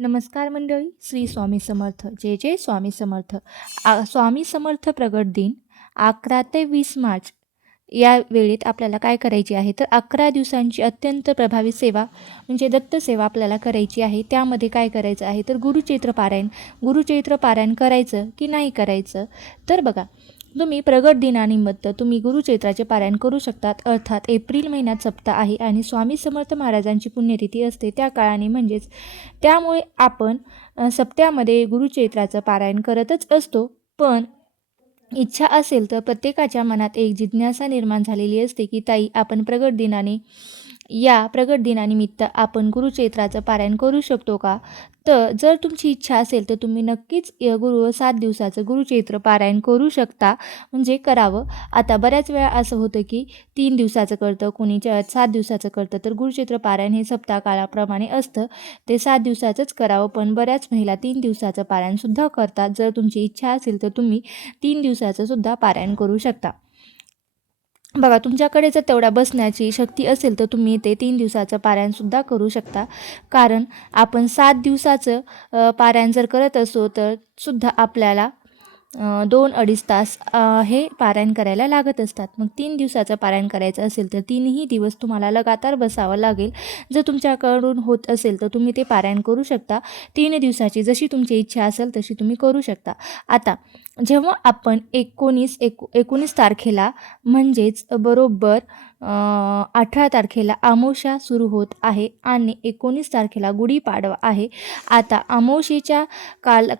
नमस्कार मंडळी. श्री स्वामी समर्थ. जय जय स्वामी समर्थ. स्वामी समर्थ प्रगट दिन 11 ते 20 मार्च या वेळेत आपल्याला काय करायची आहे, तर 11 दिवसांची अत्यंत प्रभावी सेवा म्हणजे दत्त सेवा आपल्याला करायची आहे. त्यामध्ये काय करायचं आहे, तर गुरुचैत्र पारायण करायचं की नाही करायचं. तर बघा, तुम्ही प्रगट दिनानिमित्त तुम्ही गुरुचैत्राचे पारायण करू शकतात. अर्थात एप्रिल महिन्यात सप्ताह आहे आणि स्वामी समर्थ महाराजांची पुण्यतिथी असते त्या काळाने, म्हणजेच त्यामुळे आपण सप्त्यामध्ये गुरुचैत्राचं पारायण करतच असतो. पण इच्छा असेल तर प्रत्येकाच्या मनात एक जिज्ञासा निर्माण झालेली असते की ताई, आपण प्रगट दिनानिमित्त आपण गुरुचैत्राचं पारायण करू शकतो का. तर जर तुमची इच्छा असेल तर तुम्ही नक्कीच 7 दिवसाचं गुरुचैत्र पारायण करू शकता, म्हणजे करावं. आता बऱ्याच वेळा असं होतं की 3 दिवसाचं करतं, कोणी 7 दिवसाचं करतं. तर गुरुचैत्र पारायण हे सप्ताह काळाप्रमाणे असतं, ते 7 दिवसाचंच करावं. पण बऱ्याच महिला 3 दिवसाचं पारायणसुद्धा करतात. जर तुमची इच्छा असेल तर तुम्ही 3 दिवसाचं सुद्धा पारायण करू शकता. बघा, तुमच्याकडे जर तेवढा बसण्याची शक्ती असेल तर तुम्ही ते 3 दिवसाचं पारायणसुद्धा करू शकता. कारण आपण 7 दिवसाचं पारायण जर करत असो तर सुद्धा आपल्याला 2-2.5 तास हे पारायण करायला लागत असतात. मग 3 दिवसाचं पारायण करायचं असेल तर 3ही दिवस तुम्हाला लगातार बसावं लागेल. जर तुमच्याकडून होत असेल तर तुम्ही ते पारायण करू शकता. 3 दिवसाची जशी तुमची इच्छा असेल तशी तुम्ही करू शकता. आता जेव्हा आपण 19 तारखेला, म्हणजेच बरोबर 18 तारखेला अमावस्या सुरू होत आहे आणि 19 तारखेला गुढीपाडवा आहे. आता अमावस्येच्या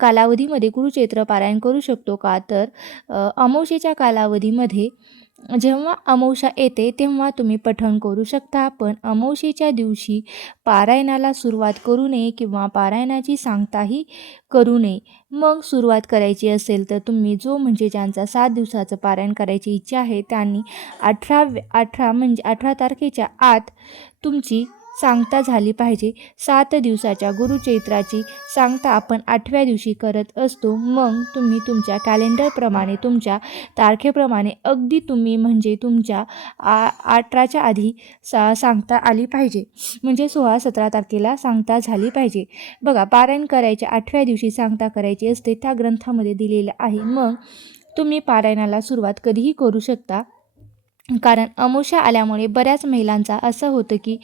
कालावधीमध्ये गुरुचैत्र पारायण करू शकतो का, तर अमावस्येच्या कालावधीमध्ये जेव्हा अमावस्या येते तेव्हा तुम्ही पठण करू शकता. पण अमावस्येच्या दिवशी पारायणाला सुरुवात करू नये किंवा पारायणाची सांगताही करू नये. मग सुरुवात करायची असेल तर तुम्ही म्हणजे ज्यांचा 7 दिवसाचं पारायण करायची इच्छा आहे त्यांनी 18 तारखेच्या आत तुमची सांगता झाली पाहिजे. 7 दिवसाच्या गुरुचैत्राची सांगता आपण 8व्या दिवशी करत असतो. मग तुम्ही तुमच्या कॅलेंडरप्रमाणे, तुमच्या तारखेप्रमाणे अगदी तुम्ही म्हणजे तुमच्या 18च्या आधी सांगता आली पाहिजे, म्हणजे 16-17 तारखेला सांगता झाली पाहिजे. बघा, पारायण करायच्या 8व्या दिवशी सांगता करायची असते, त्या ग्रंथामध्ये दिलेलं आहे. मग तुम्ही पारायणाला सुरुवात कधीही करू शकता. कारण अमावस्या आल्यामुळे बऱ्याच महिलांचा असं होतं की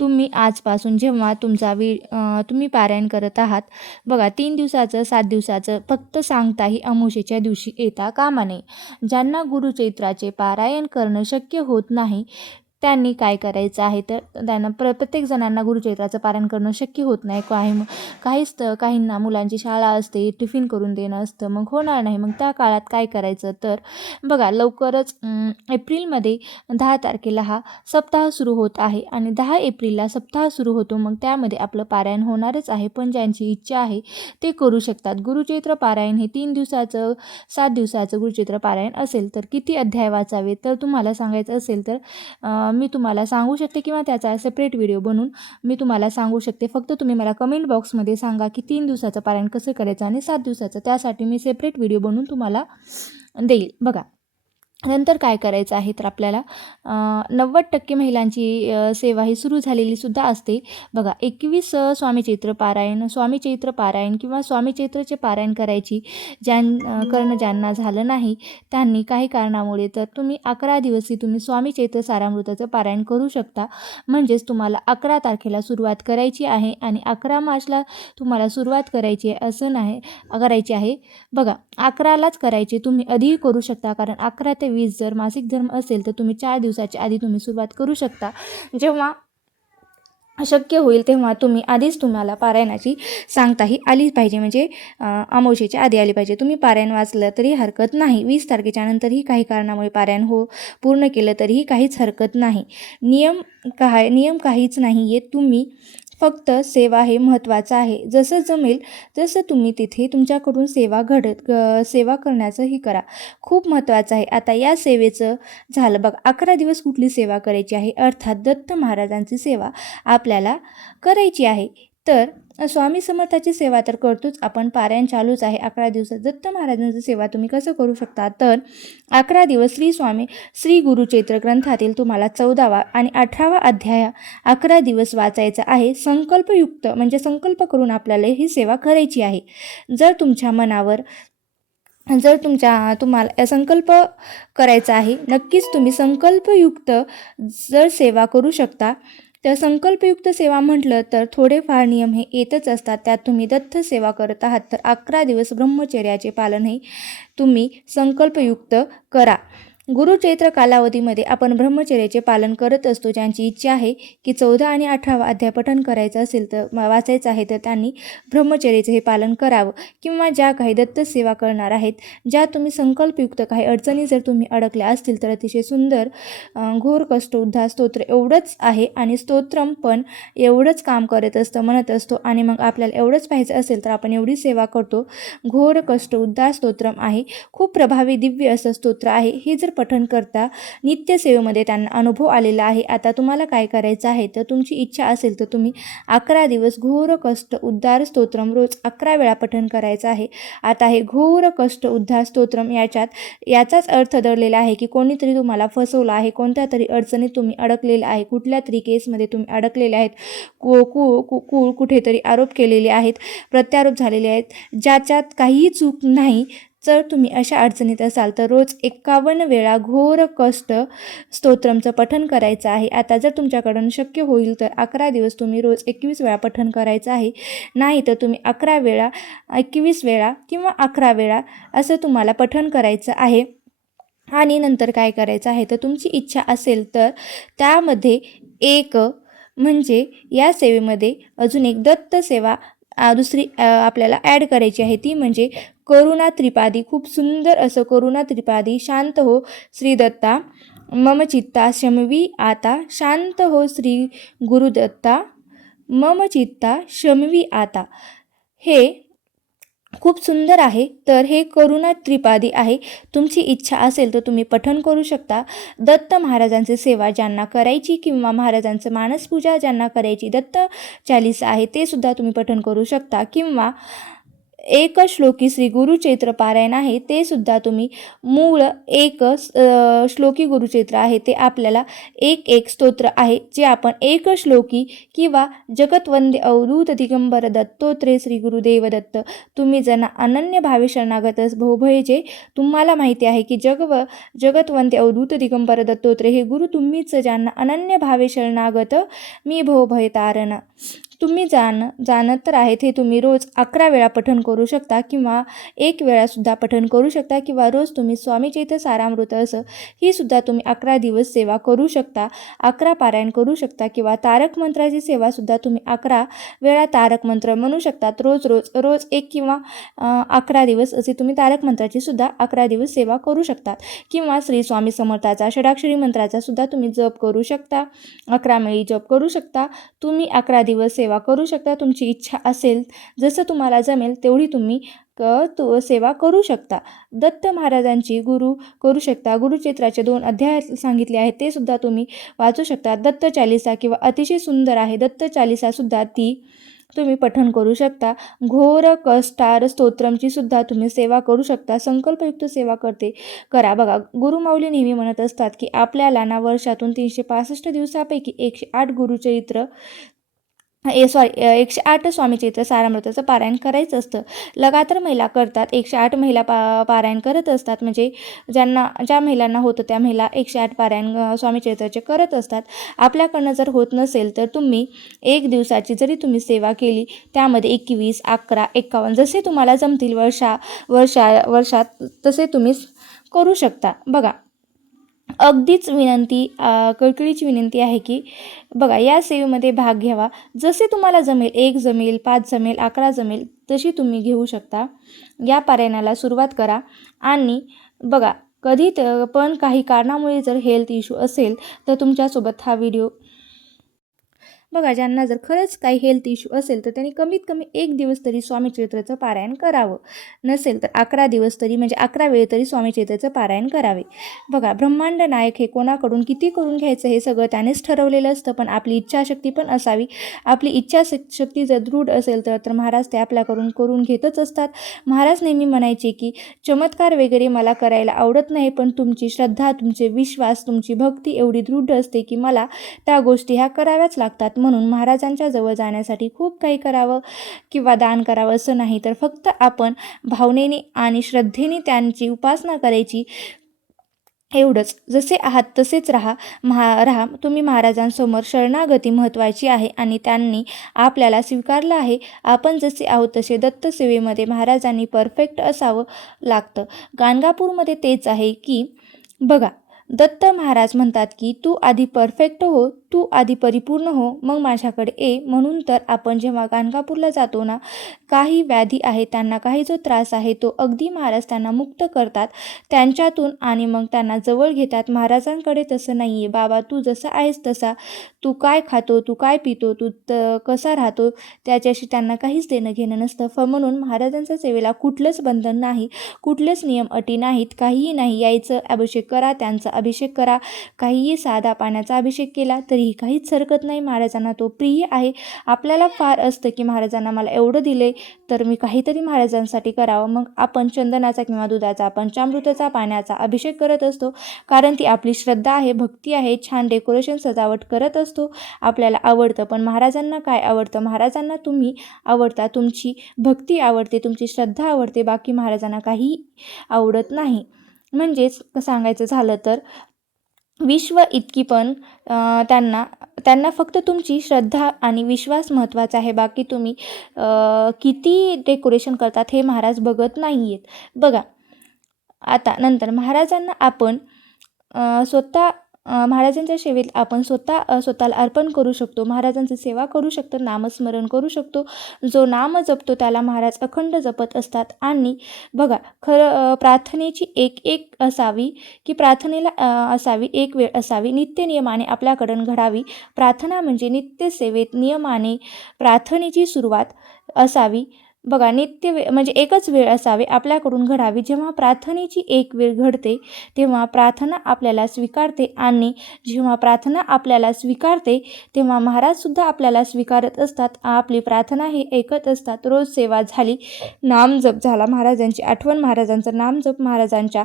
तुम्ही आजपासून जेव्हा तुम्ही पारायण करत आहात, बघा 3 दिवसाचं 7 दिवसाचं फक्त सांगताही अमावस्येच्या दिवशी येता कामा नये. ज्यांना गुरुचैत्राचे पारायण करणं शक्य होत नाही त्यांनी काय करायचं आहे, तर त्यांना प्रत्येक जणांना गुरुचैत्राचं पारायण करणं शक्य होत नाही. काहींना मुलांची शाळा असते, टिफिन करून देणं असतं, मग होणार नाही. मग त्या काळात काय करायचं, तर बघा लवकरच एप्रिलमध्ये 10 तारखेला हा सप्ताह सुरू होत आहे आणि 10 एप्रिलला सप्ताह सुरू होतो. मग त्यामध्ये आपलं पारायण होणारच आहे. पण ज्यांची इच्छा आहे ते करू शकतात. गुरुचैत्र पारायण हे 3 दिवसाचं 7 दिवसाचं गुरुचैत्र पारायण असेल तर किती अध्याय वाचावे, तर तुम्हाला सांगायचं असेल तर मी तुम्हाला सांगू शकते किंवा त्याचा सेपरेट व्हिडिओ बनवून मी तुम्हाला सांगू शकते. फक्त तुम्ही मला कमेंट बॉक्समध्ये सांगा की 3 दिवसाचं पारायण कसं करायचं आणि 7 दिवसाचं, त्यासाठी मी सेपरेट व्हिडिओ बनवून तुम्हाला देईल. बघा, नंतर काय करायचं आहे, तर आपल्याला 90% महिलांची सेवा ही सुरू झालेली सुद्धा असते. बघा, 21 स्वामीचैत्र पारायण किंवा स्वामीचैत्रचे पारायण करणं ज्यांना झालं नाही त्यांनी काही कारणामुळे, तर तुम्ही 11 दिवसी तुम्ही स्वामीचैत्र सारामृताचं पारायण करू शकता. म्हणजेच तुम्हाला 11 तारखेला सुरुवात करायची आहे आणि 11 मार्चला तुम्हाला सुरुवात करायची आहे असं नाही, करायची आहे. बघा, 11लाच करायची, तुम्ही आधीही करू शकता. कारण 11 ते 20 जर मासिक धर्म असेल तर तुम्ही 4 दिवसाच्या आधी तुम्ही सुरुवात करू शकता. जेव्हा शक्य होईल तेव्हा तुम्हाला पारायणाची सांगताही आली पाहिजे, म्हणजे अमावस्येच्या आधी आली पाहिजे. तुम्ही पारायण वाचलं तरी हरकत नाही. 20 तारखेच्या नंतरही काही कारणामुळे पारायण पूर्ण केलं तरीही काहीच हरकत नाही. नियम काहीच नाही आहे. तुम्ही फक्त सेवा हे महत्त्वाचं आहे. जसं जमेल तसं तुम्ही तिथे तुमच्याकडून सेवा करण्याचंही करा, खूप महत्त्वाचं आहे. आता या सेवेचं झालं बघा, 11 दिवस कुठली सेवा करायची आहे, अर्थात दत्त महाराजांची सेवा आपल्याला करायची आहे. तर स्वामी समर्थाची सेवा तर करतोच आपण, पारायण चालूच आहे 11 दिवसात. दत्त महाराजांची सेवा तुम्ही कसं करू शकता, तर 11 दिवस श्री गुरुचैत्र ग्रंथातील तुम्हाला 14वा आणि 18वा अध्याय 11 दिवस वाचायचा आहे. संकल्पयुक्त म्हणजे संकल्प करून आपल्याला ही सेवा करायची आहे. जर तुम्हाला संकल्प करायचा आहे, नक्कीच तुम्ही संकल्पयुक्त जर सेवा करू शकता. तर संकल्पयुक्त सेवा म्हटलं तर थोडेफार नियम हे येतच असतात. त्यात तुम्ही दत्त सेवा करत आहात तर 11 दिवस ब्रह्मचर्याचे पालन हे तुम्ही संकल्पयुक्त करा. गुरुचैत्र कालावधीमध्ये आपण ब्रह्मचर्याचे पालन करत असतो. ज्यांची इच्छा आहे की 14 आणि 18वा अध्याय पठण करायचं असेल तर वाचायचं आहे तर त्यांनी ब्रह्मचर्याचे हे पालन करावं. किंवा ज्या काही दत्त सेवा करणार आहेत, ज्या तुम्ही संकल्पयुक्त काही अडचणी जर तुम्ही अडकल्या असतील तर अतिशय सुंदर घोर कष्ट उद्धार स्तोत्र एवढंच आहे आणि स्तोत्रम पण एवढंच काम करत असतं, म्हणत असतो. आणि मग आपल्याला एवढंच पाहिजे असेल तर आपण एवढी सेवा करतो. घोर कष्ट उद्धार स्तोत्रम आहे, खूप प्रभावी दिव्य असं स्तोत्र आहे. हे जर पठण करता नित्यसेवेमध्ये त्यांना अनुभव आलेला आहे. आता तुम्हाला काय करायचं आहे, तर तुमची इच्छा असेल तर तुम्ही 11 दिवस घोर कष्ट उद्धार स्तोत्रम रोज 11 वेळा पठण करायचं आहे. आता हे घोर कष्ट उद्धार स्तोत्रम याचाच अर्थ दडलेला आहे की कोणीतरी तुम्हाला फसवलं आहे, कोणत्या तरी अडचणीत तुम्ही अडकलेला आहे, कुठल्या तरी केसमध्ये तुम्ही अडकलेले आहेत, कुठेतरी आरोप केलेले आहेत, प्रत्यारोप झालेले आहेत, ज्याच्यात काहीही चूक नाही. जर तुम्ही अशा अडचणीत असाल तर रोज 51 वेळा घोर कष्ट स्तोत्रमचं पठण करायचं आहे. आता जर तुमच्याकडून शक्य होईल तर 11 दिवस तुम्ही रोज 21 वेळा पठण करायचं आहे. नाही तर तुम्ही 11 वेळा 21 वेळा किंवा 11 वेळा असं तुम्हाला पठण करायचं आहे. आणि नंतर काय करायचं आहे, तर तुमची इच्छा असेल तर त्यामध्ये म्हणजे या सेवेमध्ये अजून एक दत्त सेवा दुसरी आपल्याला ॲड करायची आहे. ती म्हणजे करुणा त्रिपादी. खूप सुंदर असं करुणा त्रिपादी. शांत हो श्री दत्ता, मम चित्ता शमवी आता. शांत हो श्री गुरुदत्ता, मम चित्ता शमवी आता. हे खूप सुंदर आहे. तर हे करुणा त्रिपादी आहे. तुमची इच्छा असेल तर तुम्ही पठण करू शकता. दत्त महाराजांची सेवा ज्यांना करायची किंवा महाराजांचं मानसपूजा ज्यांना करायची, दत्त चालीसा आहे ते सुद्धा तुम्ही पठण करू शकता. किंवा एक श्लोकी श्री गुरुचैत्र पारायण आहे ते सुद्धा तुम्ही मूळ श्लोकी गुरुचैत्र आहे ते आपल्याला एक स्तोत्र आहे जे आपण एक श्लोकी किंवा जगतवंदे अवधूत दिगंबर दत्तोत्रे श्री गुरुदेव दत्त. तुम्ही ज्यांना अनन्य भावे शरणागत भवभय, जे तुम्हाला माहिती आहे की जगतवंदे अवधूत दिगंबर दत्तोत्रे हे गुरु तुम्हीच, ज्यांना अनन्य भावे शरणागत मी भवभय तारण. तुम्ही जाणत तर आहेत. हे तुम्ही रोज 11 वेळा पठण करू शकता किंवा 1 वेळासुद्धा पठण करू शकता. किंवा रोज तुम्ही स्वामी चैत्र सारामृत असं ही सुद्धा तुम्ही 11 दिवस सेवा करू शकता. 11 पारायण करू शकता. किंवा तारक मंत्राची सेवासुद्धा तुम्ही 11 वेळा तारक मंत्र म्हणू शकतात. रोज 1 किंवा 11 दिवस असे तुम्ही तारक मंत्राची सुद्धा 11 दिवस सेवा करू शकतात. किंवा श्री स्वामी समर्थाचा षडाक्षरी मंत्राचा सुद्धा तुम्ही जप करू शकता. 11 वेळी जप करू शकता. तुम्ही 11 दिवस सेवा करू शकता. तुमची इच्छा असेल, जसं तुम्हाला जमेल तेवढी तुम्ही सेवा करू शकता. दत्त महाराजांची करू शकता. गुरुचैत्राचे 2 अध्याय सांगितले आहेत ते सुद्धा तुम्ही वाचू शकता. दत्त चालीसा किंवा अतिशय सुंदर आहे दत्त चालीसा सुद्धा ती तुम्ही पठण करू शकता. घोर कष्टार स्तोत्रमची सुद्धा तुम्ही सेवा करू शकता. संकल्पयुक्त सेवा करा. बघा, गुरुमाऊली नेहमी म्हणत असतात की आपल्याला वर्षातून 365 दिवसापैकी 108 गुरुचरित्र 108 स्वामी चैत्र सारामृताचं पारायण करायचं असतं. लगातार महिला करतात. 108 महिला पारायण करत असतात. म्हणजे ज्या महिलांना होतं त्या महिला 108 पारायण स्वामी चैत्राचे करत असतात. आपल्याकडनं जर होत नसेल तर तुम्ही 1 दिवसाची जरी तुम्ही सेवा केली, त्यामध्ये 21, 11, 51 जसे तुम्हाला जमतील वर्षात तसे तुम्ही करू शकता. बघा, अगदीच कळकळीची विनंती आहे की बघा, या सेवेमध्ये भाग घ्यावा. जसे तुम्हाला जमेल, 1 जमेल, 5 जमेल, 11 जमेल तशी तुम्ही घेऊ शकता. या पारायणाला सुरुवात करा. आणि बघा, पण काही कारणामुळे जर हेल्थ इश्यू असेल तर तुमच्यासोबत हा व्हिडिओ बघा, ज्यांना जर खरंच काही हेल्थ इश्यू असेल तर त्यांनी कमीत कमी 1 दिवस तरी स्वामी चरित्राचं पारायण करावं. नसेल तर 11 दिवस तरी म्हणजे 11 वेळ तरी स्वामी चरित्राचं पारायण करावे. बघा, ब्रह्मांड नायक हे कोणाकडून किती करून घ्यायचं हे सगळं त्यानेच ठरवलेलं असतं, पण आपली इच्छाशक्ती पण असावी. आपली इच्छाशक्ती जर दृढ असेल तर महाराज ते आपल्याकडून करून घेतच असतात. महाराज नेहमी म्हणायचे की चमत्कार वगैरे मला करायला आवडत नाही, पण तुमची श्रद्धा, तुमचे विश्वास, तुमची भक्ती एवढी दृढ असते की मला त्या गोष्टी ह्या कराव्याच लागतात. म्हणून महाराजांच्या जवळ जाण्यासाठी खूप काही करावं किंवा दान करावं असं नाही, तर फक्त आपण भावनेने आणि श्रद्धेने त्यांची उपासना करायची, एवढंच. जसे आहात तसेच राहा. तुम्ही महाराजांसमोर शरणागती महत्त्वाची आहे आणि त्यांनी आपल्याला स्वीकारलं आहे. आपण जसे आहोत तसे दत्तसेवेमध्ये महाराजांनी परफेक्ट असावं लागतं. गाणगापूरमध्ये तेच आहे की बघा, दत्त महाराज म्हणतात की तू आधी परफेक्ट हो, तू आधी परिपूर्ण हो, मग माझ्याकडे ये. म्हणून तर आपण जेव्हा गाणगापूरला जातो ना, काही व्याधी आहे, त्यांना काही जो त्रास आहे तो अगदी महाराज त्यांना मुक्त करतात त्यांच्यातून आणि मग त्यांना जवळ घेतात. महाराजांकडे तसं नाही आहे, बाबा तू जसा आहेस तसा, तू काय खातो, तू काय पितो, तू कसा राहतो, त्याच्याशी त्यांना काहीच देणं घेणं नसतं. म्हणून महाराजांच्या सेवेला कुठलंच बंधन नाही, कुठलेच नियम अटी नाहीत, काहीही नाही. यायचं, अभिषेक करा, त्यांचा अभिषेक करा. काहीही साधा पाण्याचा अभिषेक केला तरीही काहीच हरकत नाही. महाराजांना तो प्रिय आहे. आपल्याला फार असतं की महाराजांना मला एवढं दिले तर मी काहीतरी महाराजांसाठी करावं. मग आपण चंदनाचा किंवा दुधाचा, पंचामृताचा, पाण्याचा अभिषेक करत असतो, कारण ती आपली श्रद्धा आहे, भक्ती आहे. छान डेकोरेशन, सजावट करत असतो. आपल्याला आवडतं, पण महाराजांना काय आवडतं? महाराजांना तुम्ही आवडता, तुमची भक्ती आवडते, तुमची श्रद्धा आवडते, बाकी महाराजांना काही आवडत नाही. म्हणजेच सांगायचं झालं तर विश्व इतकी पण त्यांना फक्त तुमची श्रद्धा आणि विश्वास महत्त्वाचा आहे. बाकी तुम्ही किती डेकोरेशन करतात हे महाराज बघत नाही आहेत. बघा, आता नंतर महाराजांना आपण महाराजांच्या सेवेत आपण स्वतःला अर्पण करू शकतो. महाराजांची सेवा करू शकतो, नामस्मरण करू शकतो. जो नाम जपतो त्याला महाराज अखंड जपत असतात. आणि बघा, खरं प्रार्थनेची एक असावी की प्रार्थनेला असावी एक वेळ असावी, नित्य नियमाने आपल्याकडून घडावी. प्रार्थना म्हणजे नित्य सेवेत नियमाने प्रार्थनेची सुरुवात असावी. बघा, म्हणजे एकच वेळ असावे आपल्याकडून घडावी. जेव्हा प्रार्थनेची एक वेळ घडते तेव्हा प्रार्थना आपल्याला स्वीकारते, आणि जेव्हा प्रार्थना आपल्याला स्वीकारते तेव्हा महाराजसुद्धा आपल्याला स्वीकारत असतात. आपली प्रार्थना हे ऐकत असतात. रोज सेवा झाली, नामजप झाला, महाराजांची आठवण, महाराजांचं नामजप, महाराजांच्या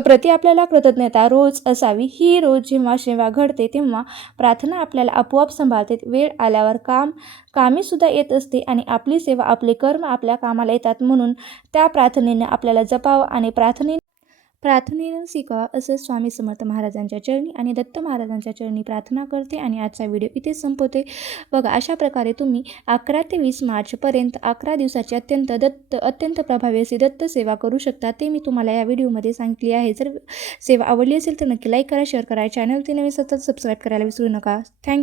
प्रति आपल्याला कृतज्ञता रोज असावी. ही रोज जेव्हा सेवा घडते तेव्हा प्रार्थना आपल्याला आपोआप सांभाळते. वेळ आल्यावर कामीसुद्धा येत असते आणि आपली सेवा, आपले कर्म आपल्या कामाला येतात. म्हणून त्या प्रार्थनेने आपल्याला जपावं आणि प्रार्थनेनं शिकावं असं स्वामी समर्थ महाराजांच्या चरणी आणि दत्त महाराजांच्या चरणी प्रार्थना करते आणि आजचा व्हिडिओ इथेच संपवते. बघा, अशा प्रकारे तुम्ही 11 ते 20 मार्चपर्यंत 11 दिवसाची अत्यंत प्रभावी अशी दत्त सेवा करू शकता. ते मी तुम्हाला या व्हिडिओमध्ये सांगितली आहे. जर सेवा आवडली असेल तर नक्की लाईक करा, शेअर करा. चॅनल ते नवीन सतत सबस्क्राईब करायला विसरू नका. थँक्यू.